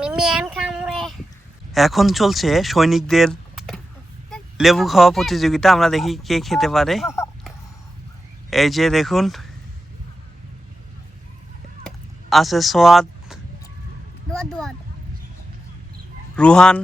আমি মেন খামরে। এখন চলছে সৈনিকদের লেবু খাওয়া প্রতিযোগিতা, আমরা দেখি কে খেতে পারে। এই যে দেখুন, আছে সোয়াদ, রুহান,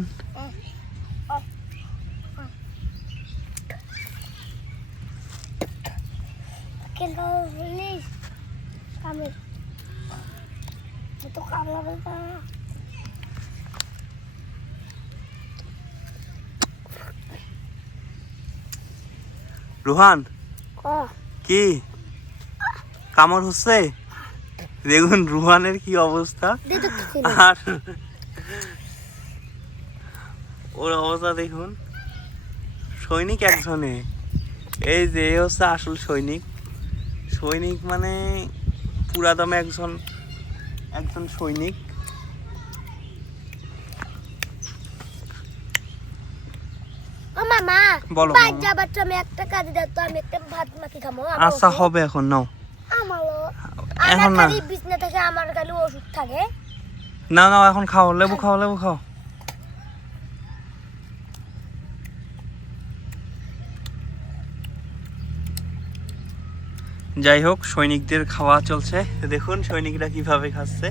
রুহান কি কামড় হচ্ছে? দেখুন রুহানের কি অবস্থা, আর ওর অবস্থা দেখুন। সৈনিক একজনে, এই যে এ হচ্ছে আসল সৈনিক। সৈনিক মানে পুরা দমে একজন সৈনিক। ও মামা, বলো বাদ যাবার তো আমি একটা কাজ দাও তো, আমি একটা ভাত মাখি খাবো। আচ্ছা হবে, এখন নাও। আমারও এখন না, খালি বিছনা থেকে আমার খালি ওষুধ থাকে। না না এখন খাও, লেবু খাও, লেবু খাও। যাই হোক, সৈনিকদের খাওয়া চলছে, দেখুন সৈনিকরা কিভাবে খাচ্ছে।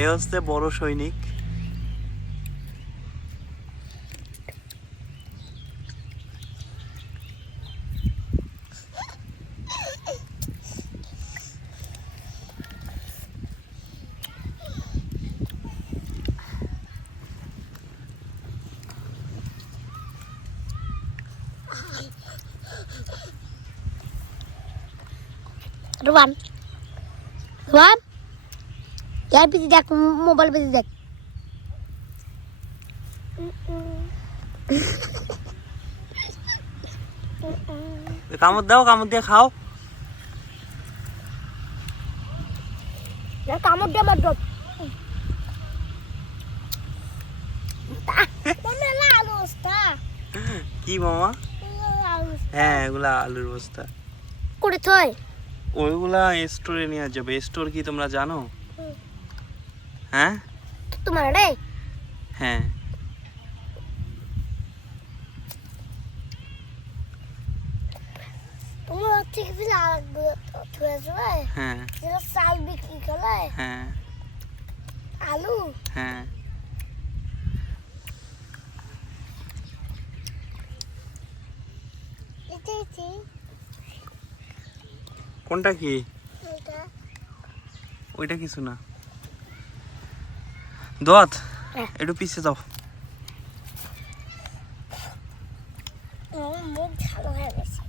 এ হচ্ছে বড় সৈনিক। রুবান রুবান, যাই পিছি দেখ, মোবাইল পিছি দেখ। কামড় দাও, কামড় দিয়ে খাও। কামড় দিয়ে আমার ডব কি মামা? হ্যাঁ এগুলা আলুর বস্তা। করে থয় ওইগুলা স্টোরে নিয়ে যাবে। স্টোর কি তোমরা জানো? হ্যাঁ তোমার রে। হ্যাঁ তোমার হচ্ছে কি হ্যাঁ চাল বিক্রি করে, হ্যাঁ আলু। হ্যাঁ কোনটা কি? ওইটা কিছু না। দোয়াত একটু পিছে যাও। মুখ ঝাল হয়ে গেছে।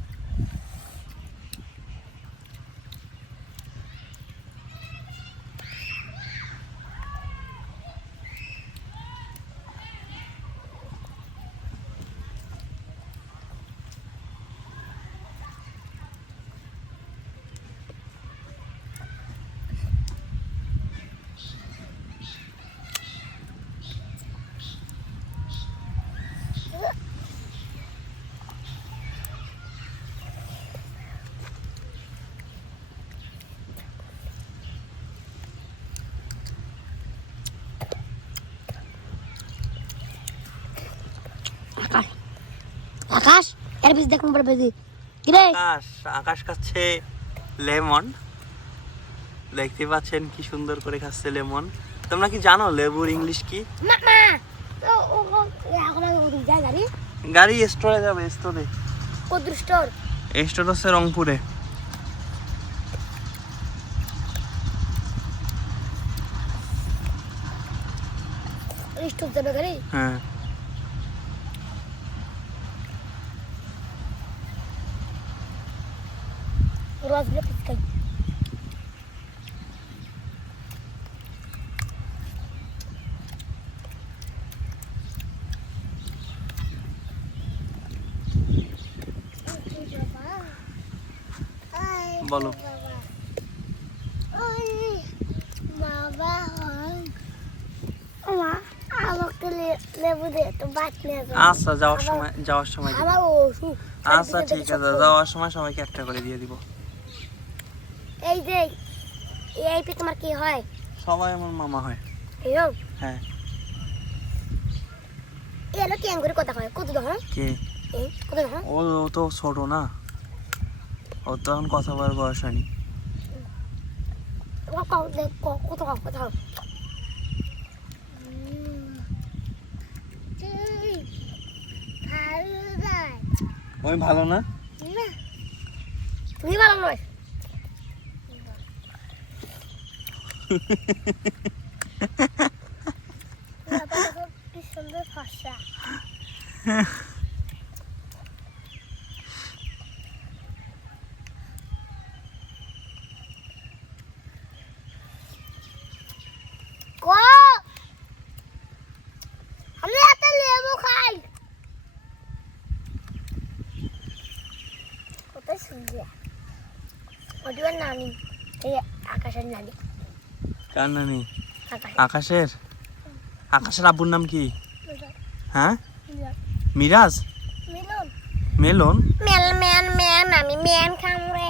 আকাশ এর পিছ দেখ, মোবাইল বেজি কি রে? আকাশ খাচ্ছে লেমন। দেখতে পাচ্ছেন কি সুন্দর করে খাচ্ছে লেমন। তোমরা কি জানো লেবুর ইংলিশ কি? মামা তো ও এখন আমি উড়ি যাই গাড়ি। গাড়ি স্টোরে যাবে। স্টোরে? কত স্টোর? স্টোর হচ্ছে রংপুরে। স্টোর যাবে গাড়ি? হ্যাঁ রসগুলো পিছকাই। বলো। আচ্ছা যাওয়ার সময় দিব। আচ্ছা ঠিক আছে, যাওয়ার সময় সবাইকে একটা করে দিয়ে দিব। এই যে এই তোমার কি হয়? সবাই আমার মামা হয়। এরকম হ্যাঁ। এলো কেন করে কথা হয় কত দাও কে? এই কত দাও ও তো ছোট না, ও তো এখন কথা বলার বয়স হয়নি। কত কথা ওই ভালো না? তুমি ভালো নয়। কি সুন্দর ভাষা। আমি একটা লেবু খাই। কত সুন্দর। ওটা নানি, এই আকাশের নানি। কার নানি? আকাশ। আকাশের? আকাশের আব্বুর নাম কি? হ্যাঁ, মিরাজ। মিলন। মেলন। মেল আমি ম্যান খাম রে।